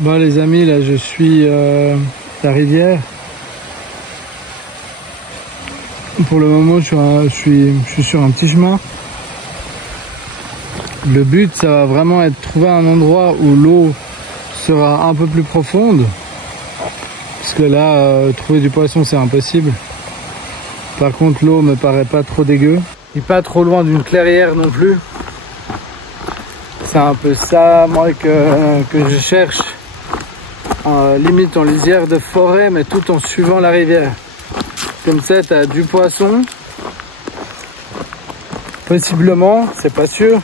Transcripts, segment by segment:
Bon les amis, là je suis la rivière. Pour le moment je suis sur un petit chemin. Le but ça va vraiment être de trouver un endroit où l'eau sera un peu plus profonde. Parce que là trouver du poisson c'est impossible. Par contre l'eau me paraît pas trop dégueu. Et pas trop loin d'une clairière non plus. C'est un peu ça moi que je cherche. Limite en lisière de forêt, mais tout en suivant la rivière. Comme ça, tu as du poisson. Possiblement, c'est pas sûr.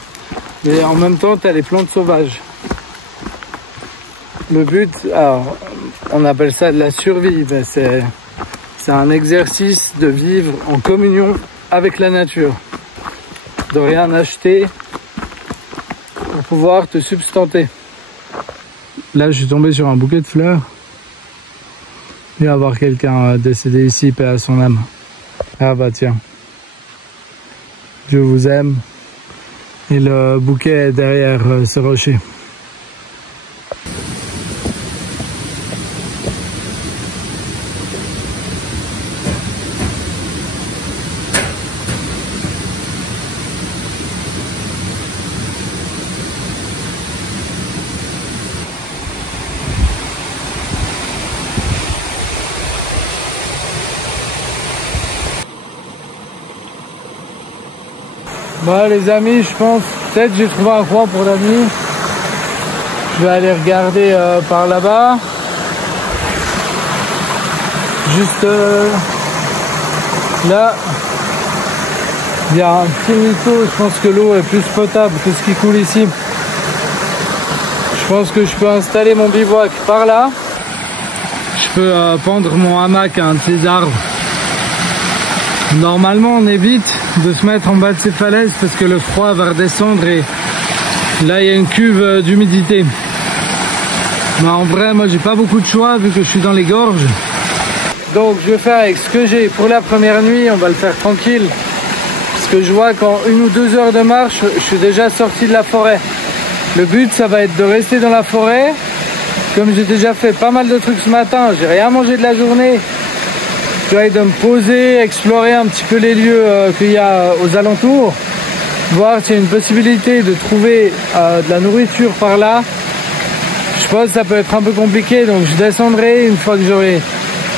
Mais en même temps, tu as les plantes sauvages. Le but, alors, on appelle ça de la survie. Ben c'est un exercice de vivre en communion avec la nature. De rien acheter pour pouvoir te substanter. Là, je suis tombé sur un bouquet de fleurs. Il va y avoir quelqu'un décédé ici, paix à son âme. Ah bah tiens. Dieu vous aime. Et le bouquet est derrière ce rocher. Bon les amis, je pense peut-être j'ai trouvé un coin pour la nuit. Je vais aller regarder par là-bas. Juste là, il y a un petit ruisseau. Je pense que l'eau est plus potable que ce qui coule ici. Je pense que je peux installer mon bivouac par là. Je peux pendre mon hamac à un de ces arbres. Normalement on évite de se mettre en bas de ces falaises parce que le froid va redescendre et là il y a une cuve d'humidité. Mais en vrai moi j'ai pas beaucoup de choix vu que je suis dans les gorges. Donc je vais faire avec ce que j'ai pour la première nuit, on va le faire tranquille. Parce que je vois qu'en 1 ou 2 heures de marche, je suis déjà sorti de la forêt. Le but ça va être de rester dans la forêt. Comme j'ai déjà fait pas mal de trucs ce matin, j'ai rien mangé de la journée. Je vais de me poser, explorer un petit peu les lieux qu'il y a aux alentours, voir s'il y a une possibilité de trouver de la nourriture par là. Je pense que ça peut être un peu compliqué, donc je descendrai une fois que j'aurai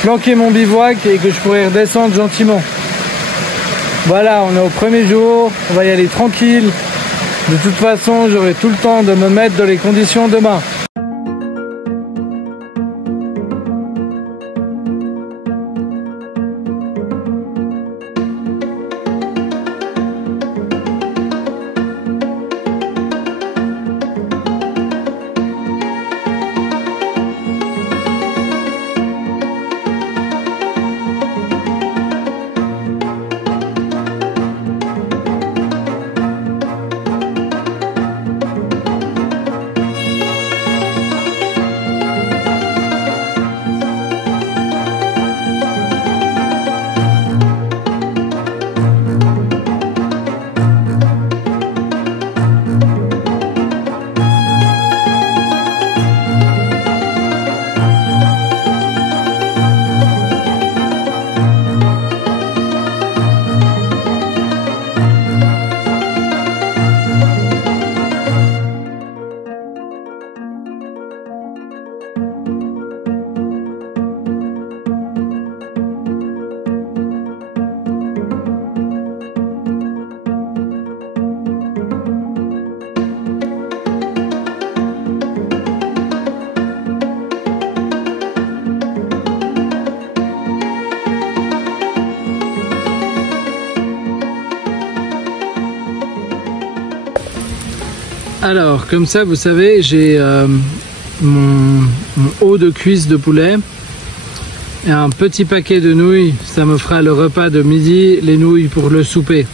planqué mon bivouac et que je pourrai redescendre gentiment. Voilà, on est au premier jour, on va y aller tranquille. De toute façon, j'aurai tout le temps de me mettre dans les conditions demain. Alors, comme ça, vous savez, j'ai mon haut de cuisse de poulet et un petit paquet de nouilles. Ça me fera le repas de midi, les nouilles pour le souper.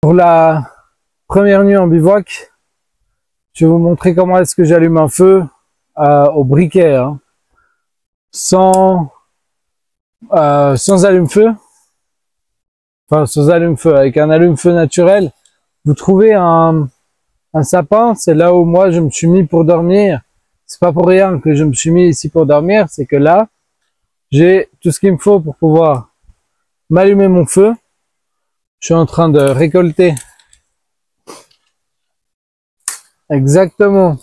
Pour la première nuit en bivouac, je vais vous montrer comment est-ce que j'allume un feu au briquet, hein. Sans allume-feu, enfin sans allume-feu, avec un allume-feu naturel. Vous trouvez un sapin, c'est là où moi je me suis mis pour dormir. C'est pas pour rien que je me suis mis ici pour dormir, c'est que là, j'ai tout ce qu'il me faut pour pouvoir m'allumer mon feu. Je suis en train de récolter exactement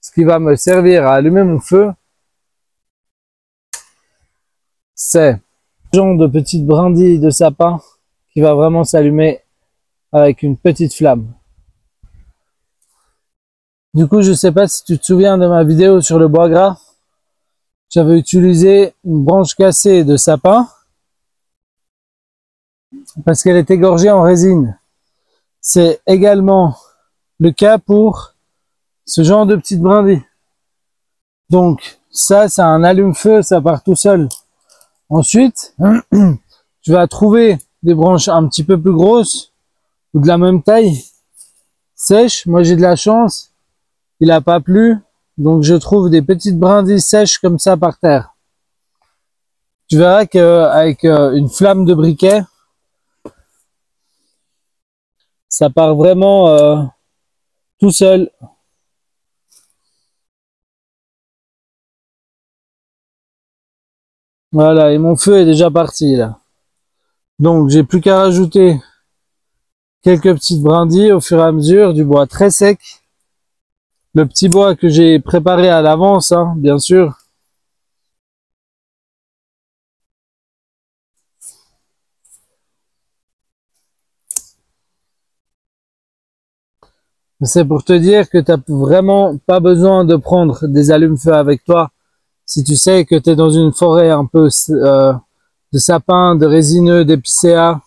ce qui va me servir à allumer mon feu. C'est ce genre de petite brindille de sapin qui va vraiment s'allumer avec une petite flamme. Du coup, je sais pas si tu te souviens de ma vidéo sur le bois gras. J'avais utilisé une branche cassée de sapin parce qu'elle était gorgée en résine. C'est également le cas pour ce genre de petite brindille. Donc ça, c'est un allume-feu, ça part tout seul. Ensuite, tu vas trouver des branches un petit peu plus grosses ou de la même taille, sèches. Moi, j'ai de la chance. Il a pas plu, donc je trouve des petites brindilles sèches comme ça par terre. Tu verras qu'avec une flamme de briquet, ça part vraiment tout seul. Voilà, et mon feu est déjà parti là. Donc j'ai plus qu'à rajouter quelques petites brindilles au fur et à mesure, du bois très sec. Le petit bois que j'ai préparé à l'avance, hein, bien sûr. C'est pour te dire que tu n'as vraiment pas besoin de prendre des allumes-feu avec toi. Si tu sais que tu es dans une forêt un peu de sapins, de résineux, d'épicéas,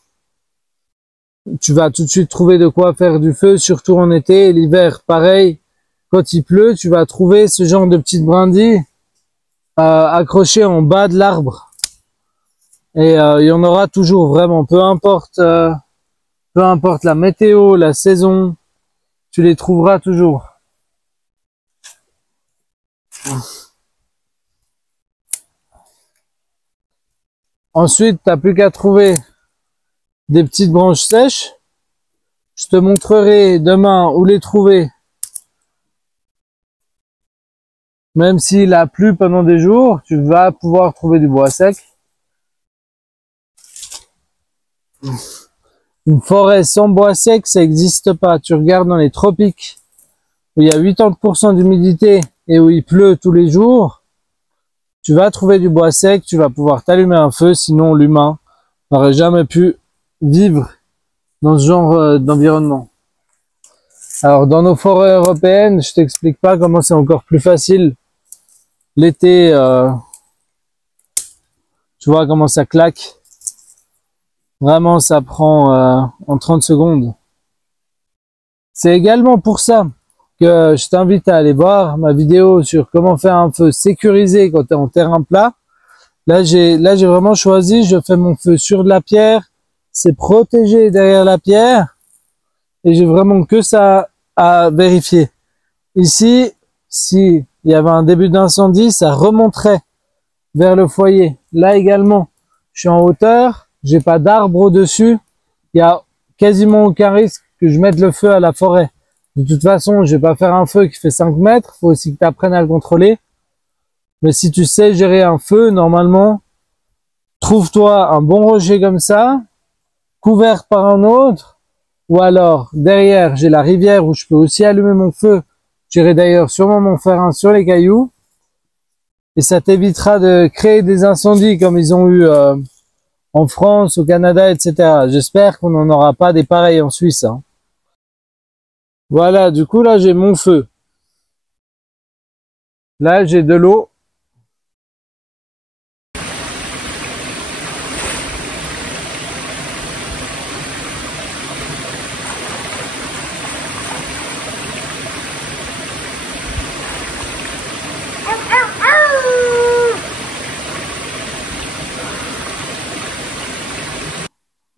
tu vas tout de suite trouver de quoi faire du feu, surtout en été. L'hiver, pareil, quand il pleut, tu vas trouver ce genre de petites brindilles accrochées en bas de l'arbre. Et il y en aura toujours, vraiment, peu importe la météo, la saison, tu les trouveras toujours. Ensuite, tu n'as plus qu'à trouver des petites branches sèches. Je te montrerai demain où les trouver. Même s'il a plu pendant des jours, tu vas pouvoir trouver du bois sec. Une forêt sans bois sec, ça n'existe pas. Tu regardes dans les tropiques, où il y a 80% d'humidité et où il pleut tous les jours, tu vas trouver du bois sec, tu vas pouvoir t'allumer un feu, sinon l'humain n'aurait jamais pu vivre dans ce genre d'environnement. Alors dans nos forêts européennes, je t'explique pas comment c'est encore plus facile. L'été, tu vois comment ça claque. Vraiment, ça prend en 30 secondes. C'est également pour ça que je t'invite à aller voir ma vidéo sur comment faire un feu sécurisé quand tu es en terrain plat. Là, j'ai vraiment choisi, je fais mon feu sur de la pierre. C'est protégé derrière la pierre. Et j'ai vraiment que ça à vérifier. Ici, si il y avait un début d'incendie, ça remonterait vers le foyer. Là également, je suis en hauteur, j'ai pas d'arbre au-dessus. Il y a quasiment aucun risque que je mette le feu à la forêt. De toute façon, je vais pas faire un feu qui fait 5 mètres. Faut aussi que tu apprennes à le contrôler. Mais si tu sais gérer un feu, normalement, trouve-toi un bon rocher comme ça, couvert par un autre, ou alors derrière, j'ai la rivière où je peux aussi allumer mon feu. J'irai d'ailleurs sûrement m'en faire un sur les cailloux. Et ça t'évitera de créer des incendies comme ils ont eu en France, au Canada, etc. J'espère qu'on n'en aura pas des pareils en Suisse, hein. Voilà, du coup là j'ai mon feu. Là j'ai de l'eau.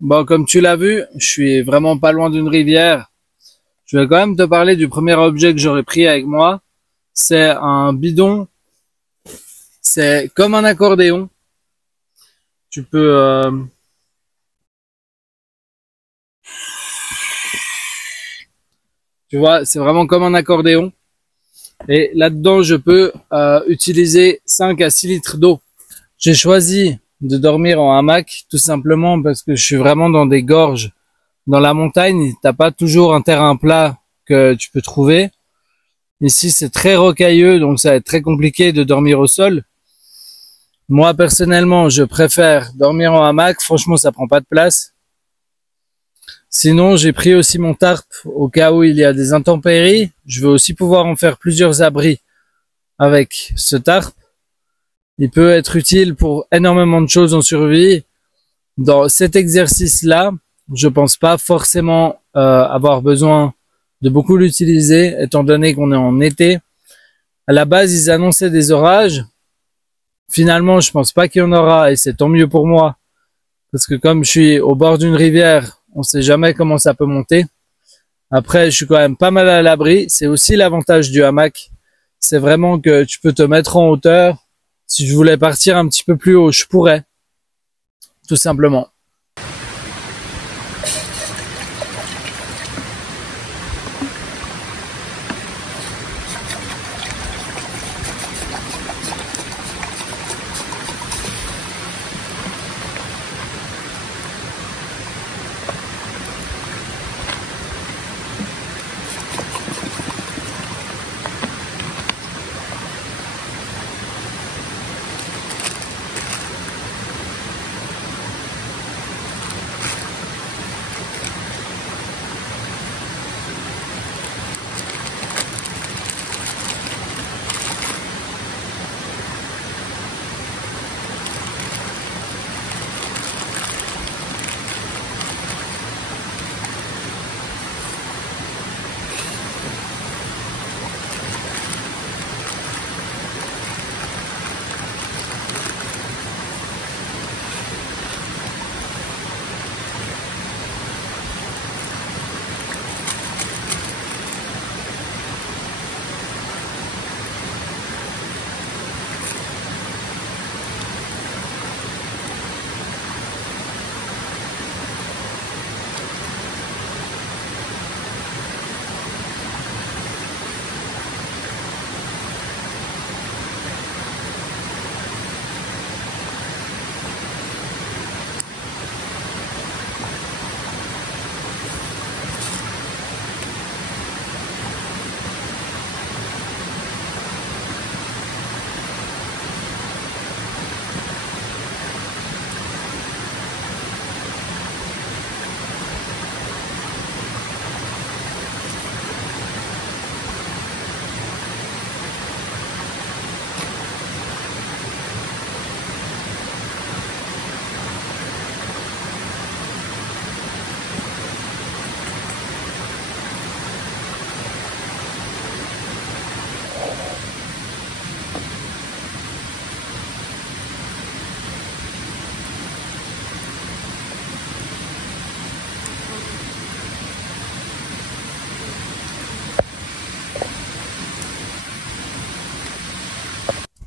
Bon, comme tu l'as vu, je suis vraiment pas loin d'une rivière. Je vais quand même te parler du premier objet que j'aurais pris avec moi. C'est un bidon. C'est comme un accordéon. Tu peux... Tu vois, c'est vraiment comme un accordéon. Et là-dedans, je peux utiliser 5 à 6 litres d'eau. J'ai choisi de dormir en hamac tout simplement parce que je suis vraiment dans des gorges. Dans la montagne, t'as pas toujours un terrain plat que tu peux trouver. Ici, c'est très rocailleux, donc ça va être très compliqué de dormir au sol. Moi, personnellement, je préfère dormir en hamac. Franchement, ça prend pas de place. Sinon, j'ai pris aussi mon tarp au cas où il y a des intempéries. Je veux aussi pouvoir en faire plusieurs abris avec ce tarp. Il peut être utile pour énormément de choses en survie. Dans cet exercice-là, je pense pas forcément avoir besoin de beaucoup l'utiliser, étant donné qu'on est en été. À la base, ils annonçaient des orages. Finalement, je pense pas qu'il y en aura et c'est tant mieux pour moi. Parce que comme je suis au bord d'une rivière, on sait jamais comment ça peut monter. Après, je suis quand même pas mal à l'abri. C'est aussi l'avantage du hamac. C'est vraiment que tu peux te mettre en hauteur. Si je voulais partir un petit peu plus haut, je pourrais. Tout simplement.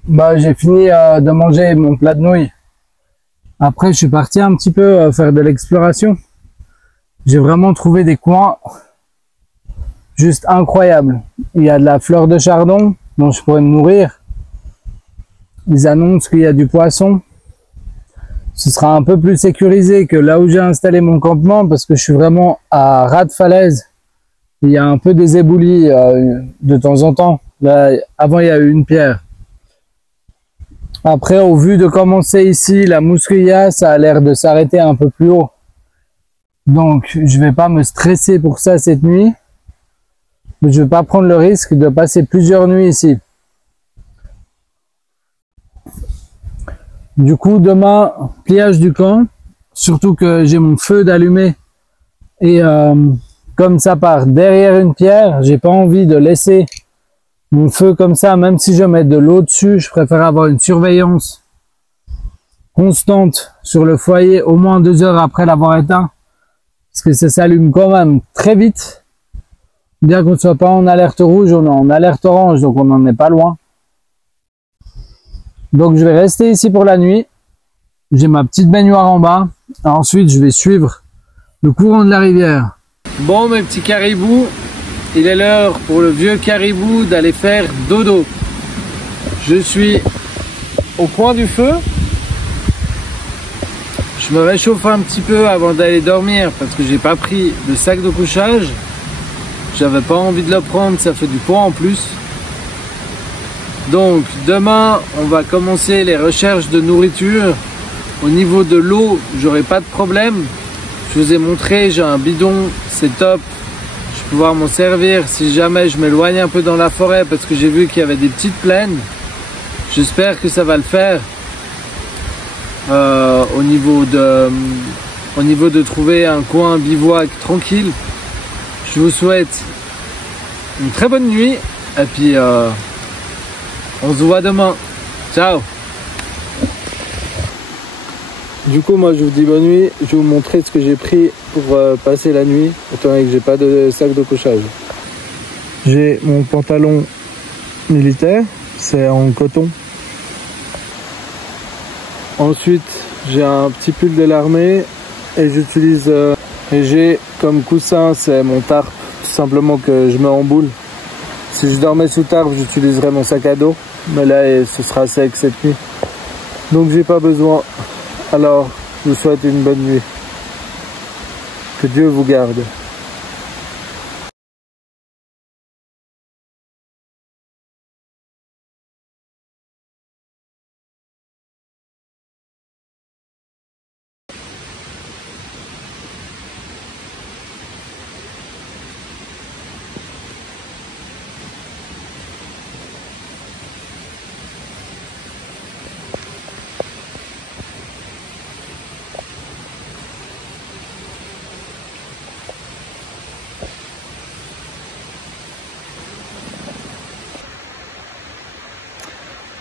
Bah, j'ai fini de manger mon plat de nouilles. Après, je suis parti un petit peu faire de l'exploration. J'ai vraiment trouvé des coins juste incroyables. Il y a de la fleur de chardon dont je pourrais me nourrir. Ils annoncent qu'il y a du poisson. Ce sera un peu plus sécurisé que là où j'ai installé mon campement parce que je suis vraiment à ras de falaise. Il y a un peu des éboulis de temps en temps. Là, avant, il y a eu une pierre. Après, au vu de commencer ici, la Mousquilla, ça a l'air de s'arrêter un peu plus haut. Donc, je vais pas me stresser pour ça cette nuit. Mais je vais pas prendre le risque de passer plusieurs nuits ici. Du coup, demain, pliage du camp. Surtout que j'ai mon feu d'allumé. Et comme ça part derrière une pierre, j'ai pas envie de laisser mon feu comme ça, même si je mets de l'eau dessus, je préfère avoir une surveillance constante sur le foyer au moins 2 heures après l'avoir éteint. Parce que ça s'allume quand même très vite. Bien qu'on ne soit pas en alerte rouge, on est en alerte orange, donc on n'en est pas loin. Donc je vais rester ici pour la nuit. J'ai ma petite baignoire en bas. Ensuite, je vais suivre le courant de la rivière. Bon, mes petits caribous, il est l'heure pour le vieux caribou d'aller faire dodo. Je suis au coin du feu. Je me réchauffe un petit peu avant d'aller dormir parce que j'ai pas pris de sac de couchage. J'avais pas envie de le prendre, ça fait du poids en plus. Donc demain, on va commencer les recherches de nourriture. Au niveau de l'eau, j'aurai pas de problème. Je vous ai montré, j'ai un bidon, c'est top. Je vais pouvoir m'en servir si jamais je m'éloigne un peu dans la forêt parce que j'ai vu qu'il y avait des petites plaines. J'espère que ça va le faire. Au niveau de trouver un coin bivouac tranquille. Je vous souhaite une très bonne nuit et puis on se voit demain. Ciao. Du coup, moi je vous dis bonne nuit. Je vais vous montrer ce que j'ai pris pour passer la nuit, étant donné que j'ai pas de sac de couchage. J'ai mon pantalon militaire, c'est en coton. Ensuite, j'ai un petit pull de l'armée et j'utilise et j'ai comme coussin, c'est mon tarp, tout simplement que je mets en boule. Si je dormais sous tarp, j'utiliserais mon sac à dos, mais là, ce sera sec cette nuit. Donc, j'ai pas besoin. Alors, je vous souhaite une bonne nuit. Que Dieu vous garde.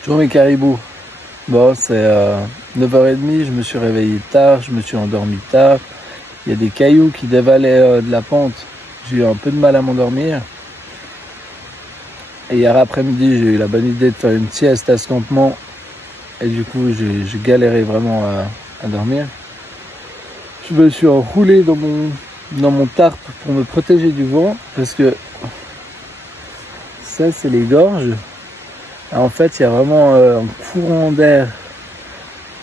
Bonjour mes caribous. Bon, c'est 9h30, je me suis réveillé tard, je me suis endormi tard. Il y a des cailloux qui dévalaient de la pente. J'ai eu un peu de mal à m'endormir. Et hier après-midi, j'ai eu la bonne idée de faire une sieste à ce campement. Et du coup, j'ai galéré vraiment à dormir. Je me suis enroulé dans mon tarp pour me protéger du vent. Parce que ça, c'est les gorges. En fait, il y a vraiment un courant d'air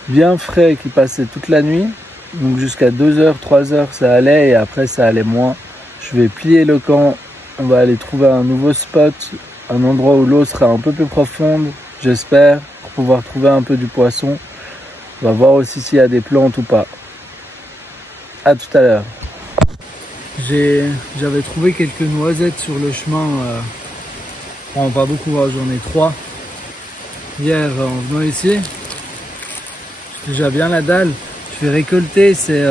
bien frais qui passait toute la nuit. Donc jusqu'à 2h, 3h, ça allait et après ça allait moins. Je vais plier le camp. On va aller trouver un nouveau spot, un endroit où l'eau sera un peu plus profonde, j'espère, pour pouvoir trouver un peu du poisson. On va voir aussi s'il y a des plantes ou pas. À tout à l'heure. J'avais trouvé quelques noisettes sur le chemin. Bon, pas beaucoup, j'en ai 3. Hier en venant ici, j'ai déjà bien la dalle. Je vais récolter, c'est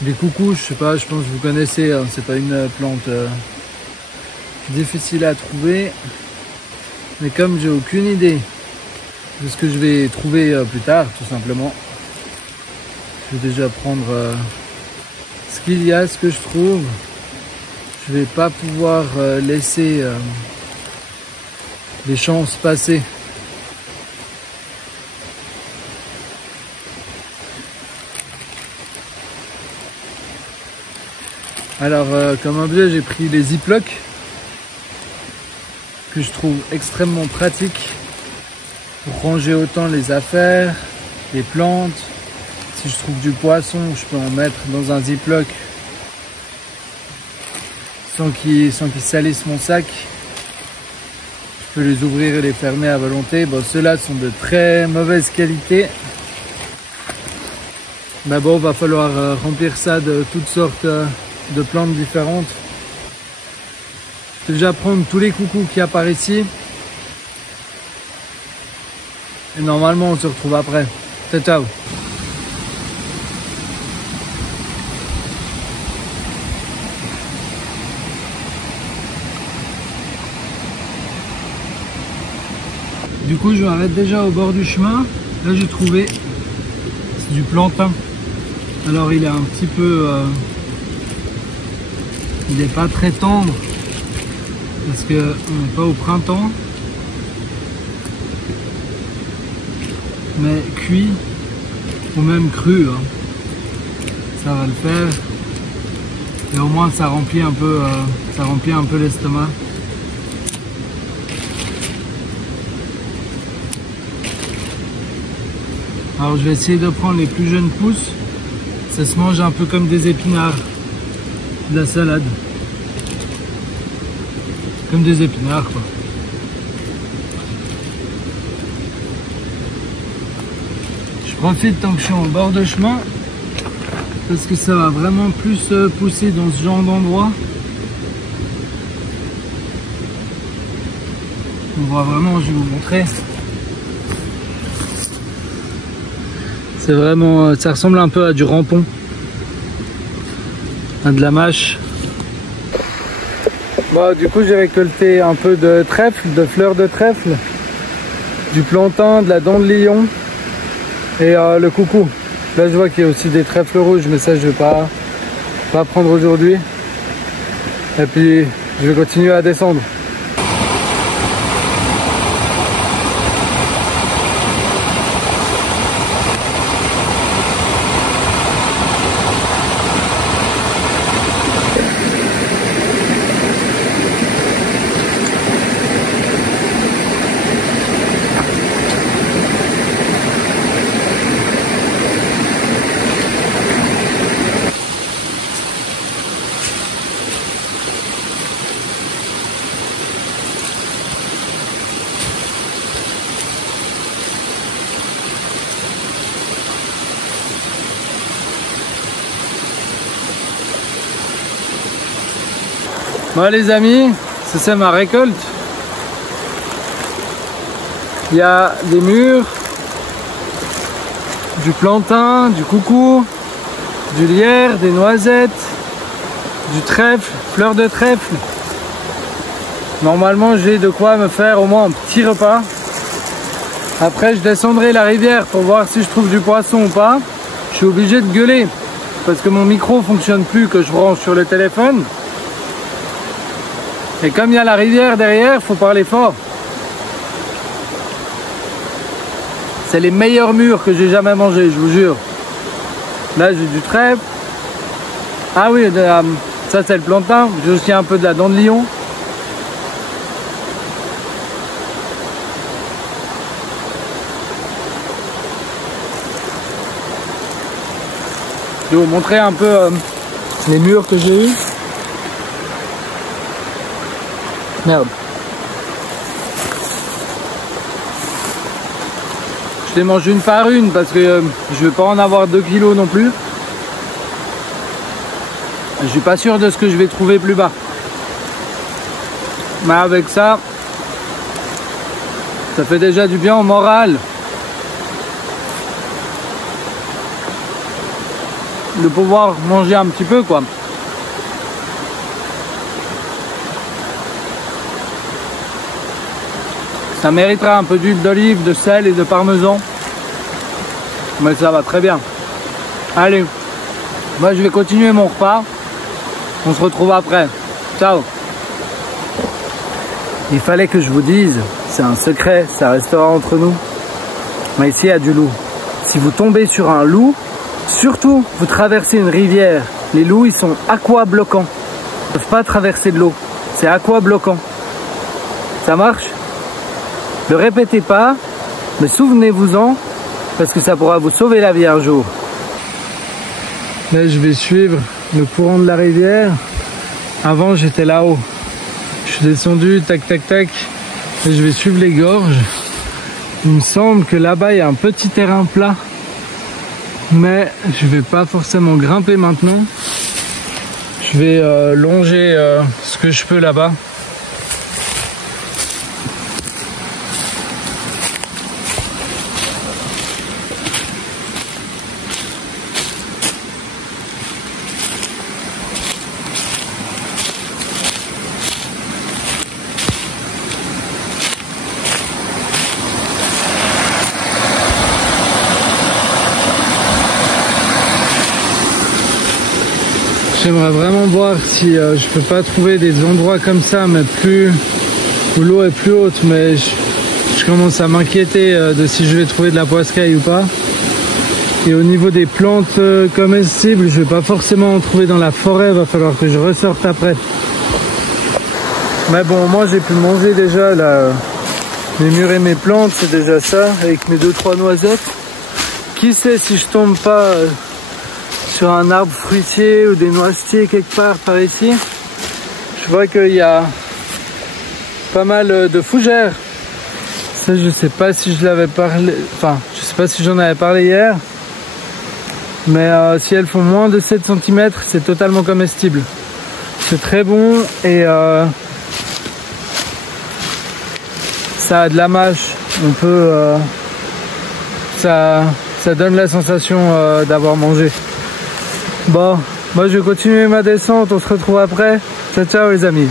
des coucous, je sais pas, je pense que vous connaissez, hein, c'est pas une plante difficile à trouver. Mais comme j'ai aucune idée de ce que je vais trouver plus tard, tout simplement, je vais déjà prendre ce qu'il y a, ce que je trouve. Je vais pas pouvoir laisser les chances passer. Alors comme objet, j'ai pris les ziplocs que je trouve extrêmement pratiques pour ranger autant les affaires, les plantes. Si je trouve du poisson, je peux en mettre dans un ziploc sans qu'il salisse mon sac. Je peux les ouvrir et les fermer à volonté. Bon, ceux-là sont de très mauvaise qualité. Mais bon, va falloir remplir ça de toutes sortes de plantes différentes. Je vais déjà prendre tous les coucous qu'il y a par ici. Et normalement, on se retrouve après. Ciao, ciao. Du coup, je m'arrête déjà au bord du chemin. Là, j'ai trouvé du plantain. Alors il est un petit peu... il n'est pas très tendre parce qu'on n'est pas au printemps. Mais cuit ou même cru, hein, ça va le faire. Et au moins ça remplit un peu l'estomac. Alors je vais essayer de prendre les plus jeunes pousses. Ça se mange un peu comme des épinards, de la salade. Comme des épinards quoi. Je profite tant que je suis en bord de chemin parce que ça va vraiment plus pousser dans ce genre d'endroit. On voit vraiment, je vais vous montrer. C'est vraiment, ça ressemble un peu à du rampon, à de la mâche. Bon, du coup j'ai récolté un peu de trèfle, de fleurs de trèfle, du plantain, de la dent de lion et le coucou. Là je vois qu'il y a aussi des trèfles rouges, mais ça je vais pas prendre aujourd'hui. Et puis je vais continuer à descendre. Bon les amis, c'est ma récolte. Il y a des mûres, du plantain, du coucou, du lierre, des noisettes, du trèfle, fleurs de trèfle. Normalement j'ai de quoi me faire au moins un petit repas. Après je descendrai la rivière pour voir si je trouve du poisson ou pas. Je suis obligé de gueuler parce que mon micro fonctionne plus, que je branche sur le téléphone. Et comme il y a la rivière derrière, il faut parler fort. C'est les meilleurs mûres que j'ai jamais mangés, je vous jure. Là j'ai du trèfle. Ah oui, ça c'est le plantain. J'ai aussi un peu de la dent de lion. Je vais vous montrer un peu les mûres que j'ai eues. Merde. Je les mange une par une parce que je vais pas en avoir 2 kilos non plus. Je suis pas sûr de ce que je vais trouver plus bas. Mais avec ça, ça fait déjà du bien au moral. De pouvoir manger un petit peu quoi. Ça méritera un peu d'huile d'olive, de sel et de parmesan. Mais ça va très bien. Allez, moi je vais continuer mon repas. On se retrouve après. Ciao. Il fallait que je vous dise, c'est un secret, ça restera entre nous. Mais ici il y a du loup. Si vous tombez sur un loup, surtout vous traversez une rivière. Les loups ils sont aquabloquants. Ils ne peuvent pas traverser de l'eau. C'est aquabloquant. Ça marche? Ne répétez pas, mais souvenez-vous-en, parce que ça pourra vous sauver la vie un jour. Là, je vais suivre le courant de la rivière. Avant, j'étais là-haut. Je suis descendu, tac, tac, tac, et je vais suivre les gorges. Il me semble que là-bas, il y a un petit terrain plat, mais je vais pas forcément grimper maintenant. Je vais longer ce que je peux là-bas. J'aimerais vraiment voir si je peux pas trouver des endroits comme ça, mais où l'eau est plus haute, mais je commence à m'inquiéter de si je vais trouver de la poiscaille ou pas. Et au niveau des plantes comestibles, je vais pas forcément en trouver dans la forêt, va falloir que je ressorte après. Mais bon, moi j'ai pu manger déjà là, mes mûres et mes plantes, c'est déjà ça, avec mes 2-3 noisettes. Qui sait si je tombe pas sur un arbre fruitier ou des noisetiers quelque part par ici. Je vois qu'il y a pas mal de fougères. Ça, je sais pas si je l'avais parlé, enfin, je sais pas si j'en avais parlé hier. Mais si elles font moins de 7 cm, c'est totalement comestible. C'est très bon et ça a de la mâche. On peut, ça donne la sensation d'avoir mangé. Bon, moi je vais continuer ma descente, on se retrouve après. Ciao ciao les amis.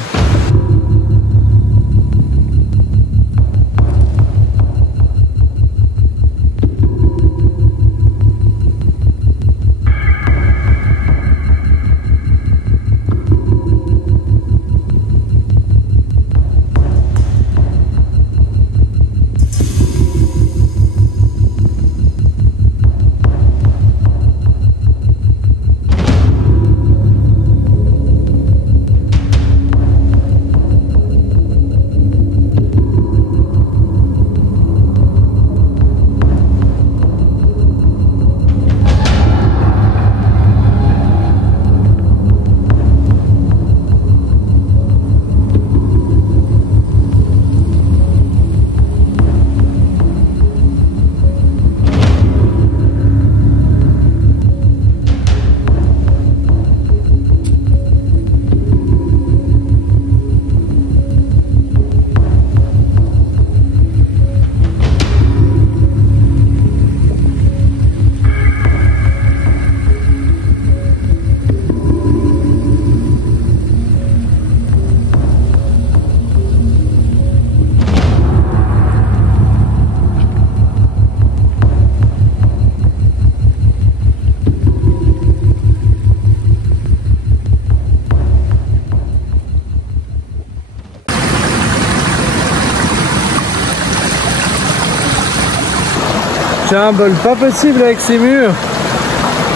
J'ai un bol pas possible avec ces murs.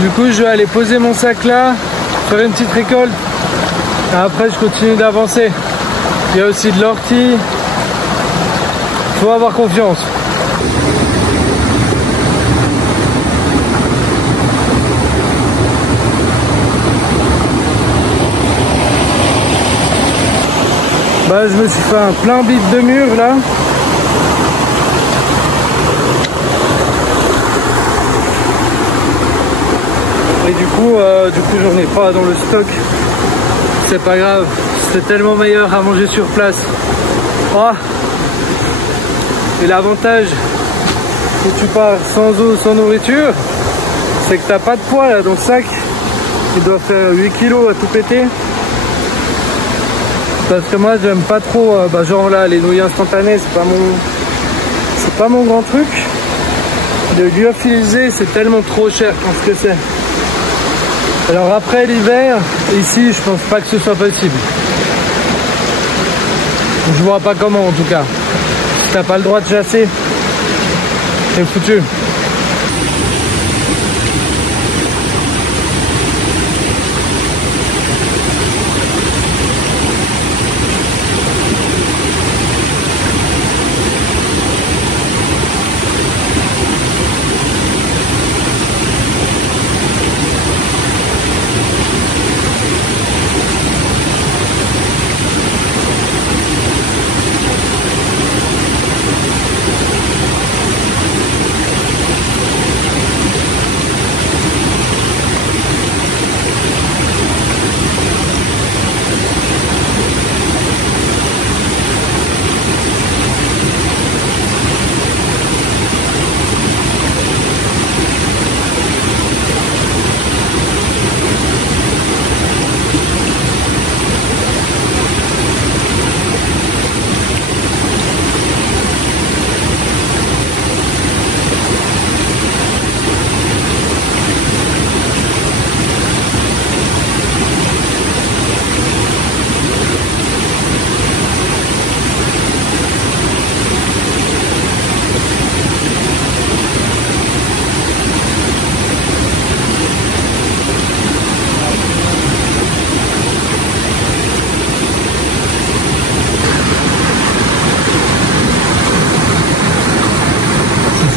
Du coup, je vais aller poser mon sac là, faire une petite récolte. Et après, je continue d'avancer. Il y a aussi de l'ortie. Faut avoir confiance. Bah, je me suis fait un plein bit de mur là. Et du coup j'en ai pas dans le stock. C'est pas grave, c'est tellement meilleur à manger sur place. Oh. Et l'avantage que tu pars sans eau, sans nourriture, c'est que t'as pas de poids là dans le sac. Il doit faire 8 kg à tout péter. Parce que moi j'aime pas trop, genre là les nouilles instantanées, c'est pas mon grand truc. Le lyophilisé c'est tellement trop cher pour ce que c'est. Alors après l'hiver, ici je pense pas que ce soit possible. Je vois pas comment en tout cas. Si t'as pas le droit de chasser, c'est foutu.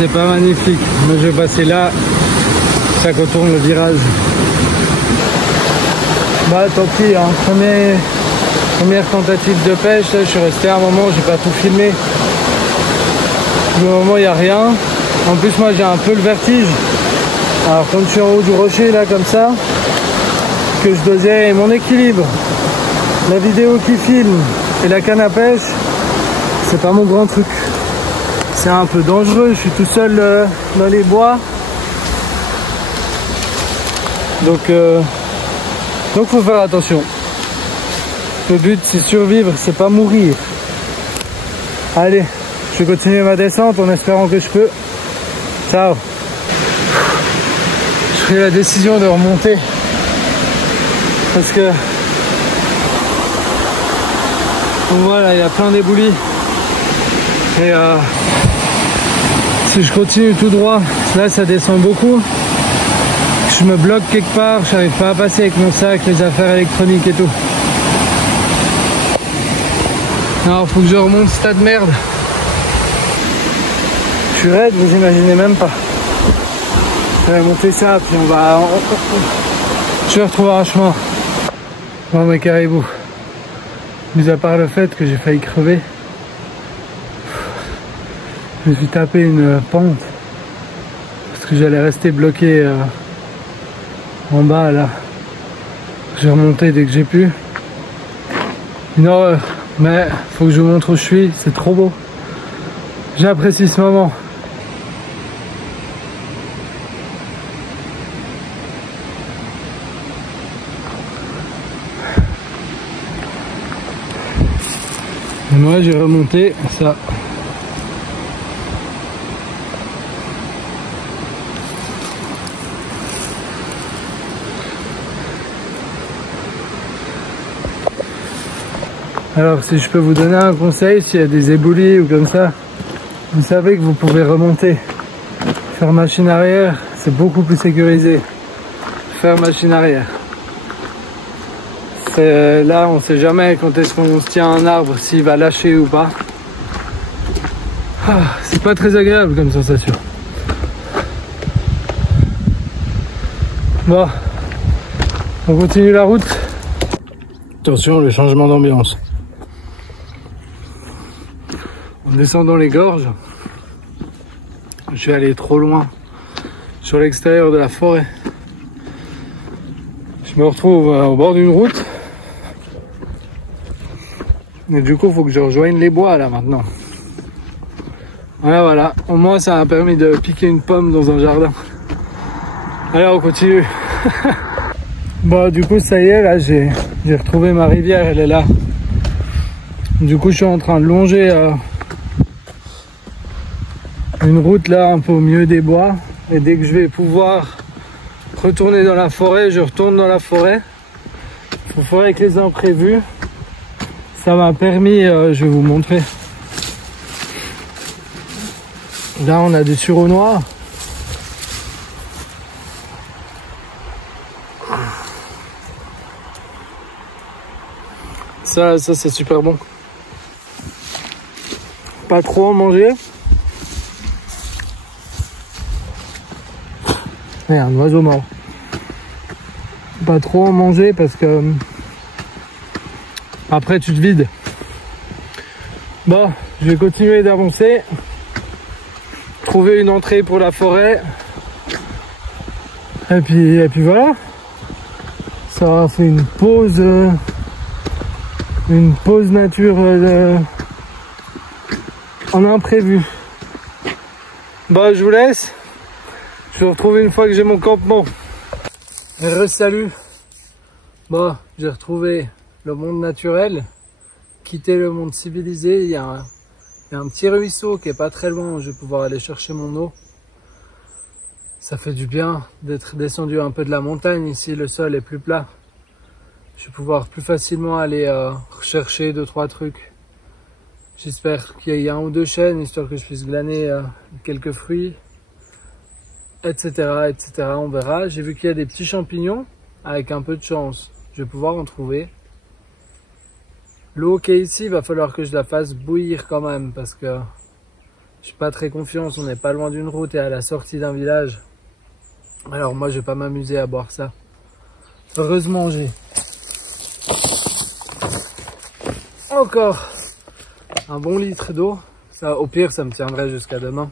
c'est pas magnifique. Moi je vais passer là, ça contourne le virage. Bah tant pis, hein. Première tentative de pêche, là, je suis resté un moment, j'ai pas tout filmé. Pour le moment il n'y a rien. En plus moi j'ai un peu le vertige. Alors quand je suis en haut du rocher là comme ça, que je dosais mon équilibre, la vidéo qui filme et la canne à pêche, c'est pas mon grand truc. C'est un peu dangereux, je suis tout seul dans les bois. Donc faut faire attention. Le but c'est survivre, c'est pas mourir. Allez, je vais continuer ma descente en espérant que je peux. Ciao. Je ferai la décision de remonter. Parce que voilà, il y a plein d'éboulis. Et si je continue tout droit, là ça descend beaucoup. Je me bloque quelque part, je n'arrive pas à passer avec mon sac, les affaires électroniques et tout. Alors faut que je remonte ce tas de merde. Je suis raide, vous imaginez même pas. Je vais monter ça, puis je vais retrouver un chemin. Bon mes caribous, mis à part le fait que j'ai failli crever, je me suis tapé une pente parce que j'allais rester bloqué en bas là. J'ai remonté dès que j'ai pu. Une horreur, mais faut que je vous montre où je suis, c'est trop beau. J'apprécie ce moment. Et moi j'ai remonté ça. Alors si je peux vous donner un conseil, s'il y a des éboulis ou comme ça, vous savez que vous pouvez remonter. Faire machine arrière, c'est beaucoup plus sécurisé. Faire machine arrière. Là on sait jamais quand est-ce qu'on se tient à un arbre, s'il va lâcher ou pas. C'est pas très agréable comme sensation. Bon, on continue la route. Attention, le changement d'ambiance. En descendant les gorges, je suis allé trop loin sur l'extérieur de la forêt. Je me retrouve au bord d'une route. Et du coup, il faut que je rejoigne les bois là maintenant. Voilà, au moins ça m'a permis de piquer une pomme dans un jardin. Allez, on continue. Bon, du coup, ça y est, là, j'ai retrouvé ma rivière, elle est là. Du coup, je suis en train de longer une route là, un peu au milieu des bois. Et dès que je vais pouvoir retourner dans la forêt, je retourne dans la forêt. Il faut faire avec les imprévus. Ça m'a permis, je vais vous montrer. Là, on a du sureau noir. Ça c'est super bon. Pas trop en manger. Merde, un oiseau mort. Pas trop en manger parce que après tu te vides. Bon, je vais continuer d'avancer. Trouver une entrée pour la forêt. Et puis voilà. Ça aura fait une pause nature en imprévu. Bon, je vous laisse. Je vous retrouve une fois que j'ai mon campement. Salut. Bon, j'ai retrouvé le monde naturel, quitté le monde civilisé. Il y a un petit ruisseau qui est pas très loin où je vais pouvoir aller chercher mon eau. Ça fait du bien d'être descendu un peu de la montagne. Ici, le sol est plus plat. Je vais pouvoir plus facilement aller rechercher 2-3 trucs. J'espère qu'il y a 1 ou 2 chênes, histoire que je puisse glaner quelques fruits, etc., etc. On verra. J'ai vu qu'il y a des petits champignons. Avec un peu de chance, je vais pouvoir en trouver. L'eau qui est ici, il va falloir que je la fasse bouillir quand même, parce que Je suis pas très confiant, on n'est pas loin d'une route et à la sortie d'un village. Alors moi je vais pas m'amuser à boire ça. Heureusement j'ai encore un bon litre d'eau. Ça, au pire ça me tiendrait jusqu'à demain.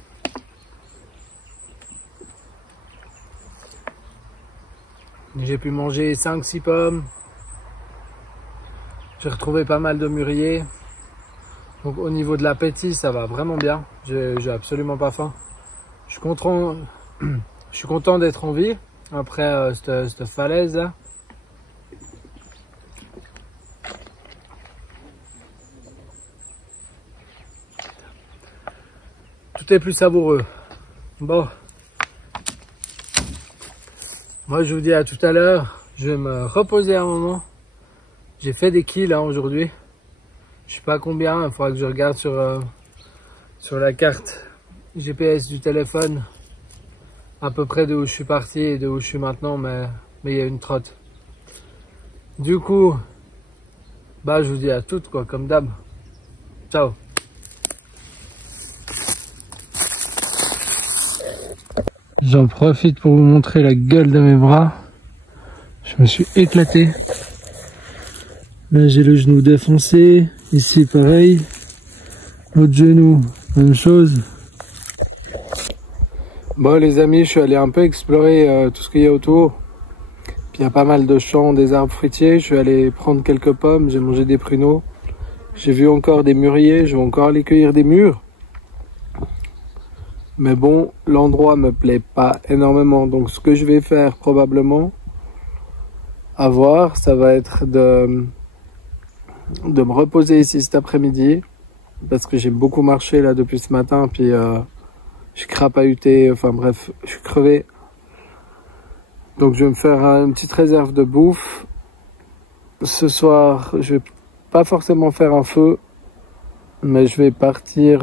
J'ai pu manger 5-6 pommes. J'ai retrouvé pas mal de mûriers. Donc au niveau de l'appétit, ça va vraiment bien. J'ai absolument pas faim. Je suis content d'être en vie après cette falaise là. Tout est plus savoureux. Bon. Moi je vous dis à tout à l'heure. Je vais me reposer un moment. J'ai fait des kills hein, aujourd'hui. Je sais pas combien, il faudra que je regarde sur la carte GPS du téléphone à peu près de où je suis parti et de où je suis maintenant, mais il y a une trotte. Du coup, bah je vous dis à toutes quoi, comme d'hab. Ciao. J'en profite pour vous montrer la gueule de mes bras. Je me suis éclaté. Là j'ai le genou défoncé. Ici pareil, l'autre genou, même chose. Bon les amis, je suis allé un peu explorer tout ce qu'il y a autour. Puis il y a pas mal de champs, des arbres fruitiers. Je suis allé prendre quelques pommes, j'ai mangé des pruneaux. J'ai vu encore des mûriers, je vais encore aller cueillir des mûres. Mais bon, l'endroit me plaît pas énormément. Donc ce que je vais faire probablement, à voir, ça va être de me reposer ici cet après-midi parce que j'ai beaucoup marché là depuis ce matin, puis j'ai crapahuté, enfin bref, je suis crevé. Donc je vais me faire une petite réserve de bouffe. Ce soir, je vais pas forcément faire un feu, mais je vais partir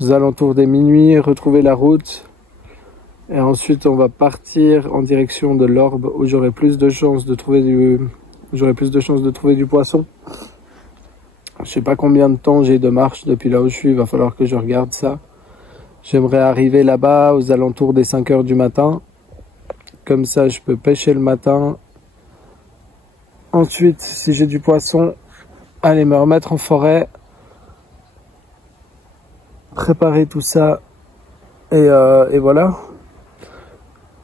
aux alentours des minuit, retrouver la route. Et ensuite on va partir en direction de l'Orbe où j'aurai plus de chances de trouver du poisson. Je sais pas combien de temps j'ai de marche depuis là où je suis, il va falloir que je regarde ça. J'aimerais arriver là-bas aux alentours des 5 h du matin. Comme ça, je peux pêcher le matin. Ensuite, si j'ai du poisson, aller me remettre en forêt. Préparer tout ça. Et voilà.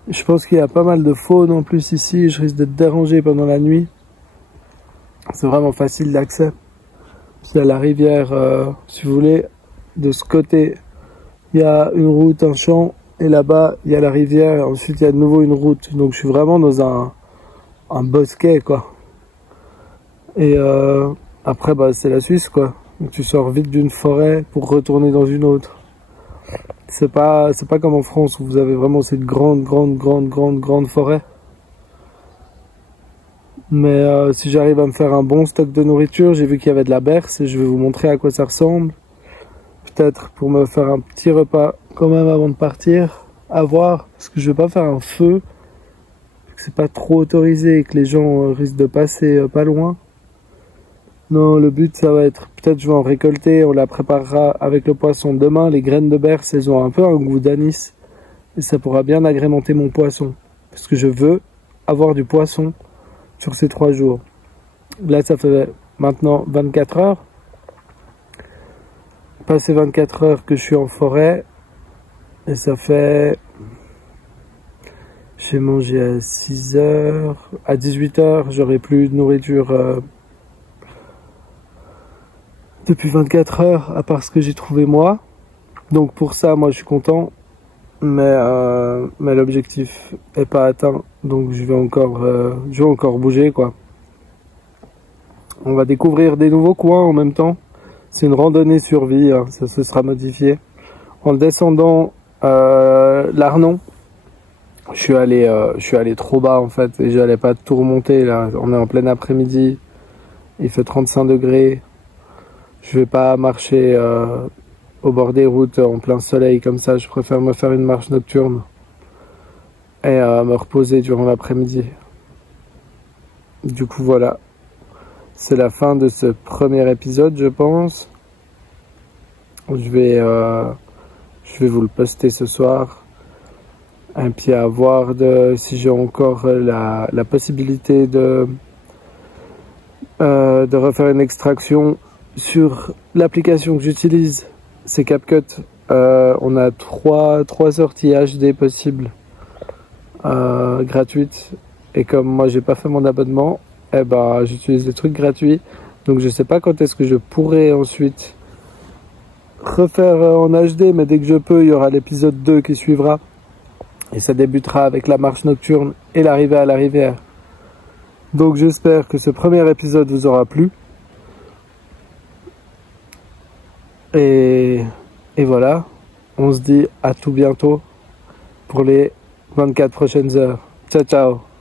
Je pense qu'il y a pas mal de faune en plus ici. Je risque d'être dérangé pendant la nuit. C'est vraiment facile d'accès. Il y a la rivière, si vous voulez, de ce côté, il y a une route, un champ, et là-bas, il y a la rivière, ensuite il y a de nouveau une route. Donc je suis vraiment dans un bosquet, quoi. Et après, bah, c'est la Suisse, quoi. Donc tu sors vite d'une forêt pour retourner dans une autre. C'est pas comme en France où vous avez vraiment cette grande forêt. Mais si j'arrive à me faire un bon stock de nourriture, j'ai vu qu'il y avait de la berce et je vais vous montrer à quoi ça ressemble. Peut-être pour me faire un petit repas quand même avant de partir, à voir, parce que je vais pas faire un feu, c'est pas trop autorisé et que les gens risquent de passer pas loin. Non, le but ça va être, peut-être je vais en récolter, on la préparera avec le poisson demain. Les graines de berce, elles ont un peu un goût d'anis et ça pourra bien agrémenter mon poisson, parce que je veux avoir du poisson sur ces 3 jours. Là ça fait maintenant 24 heures. Passé 24 heures que je suis en forêt. Et ça fait... J'ai mangé à 6 h. À 18 h, j'aurai plus de nourriture depuis 24 heures, à part ce que j'ai trouvé moi. Donc pour ça, moi je suis content. Mais l'objectif est pas atteint. Donc je vais encore bouger, quoi. On va découvrir des nouveaux coins en même temps. C'est une randonnée survie, hein, ça se sera modifié. En descendant l'Arnon, je suis allé trop bas en fait et j'allais pas tout remonter là. On est en plein après-midi, il fait 35 degrés. Je vais pas marcher au bord des routes en plein soleil comme ça. Je préfère me faire une marche nocturne et me reposer durant l'après-midi. Du coup voilà. C'est la fin de ce premier épisode, je pense. Je vais vous le poster ce soir. Et puis à voir si j'ai encore la possibilité de refaire une extraction sur l'application que j'utilise, c'est CapCut. On a trois sorties HD possibles, gratuites. Et comme moi j'ai pas fait mon abonnement, eh ben j'utilise des trucs gratuits. Donc je sais pas quand est-ce que je pourrai ensuite refaire en HD, mais dès que je peux, il y aura l'épisode 2 qui suivra. Et ça débutera avec la marche nocturne et l'arrivée à la rivière. Donc j'espère que ce premier épisode vous aura plu. Et voilà, on se dit à tout bientôt pour les 24 prochaines heures. Ciao ciao.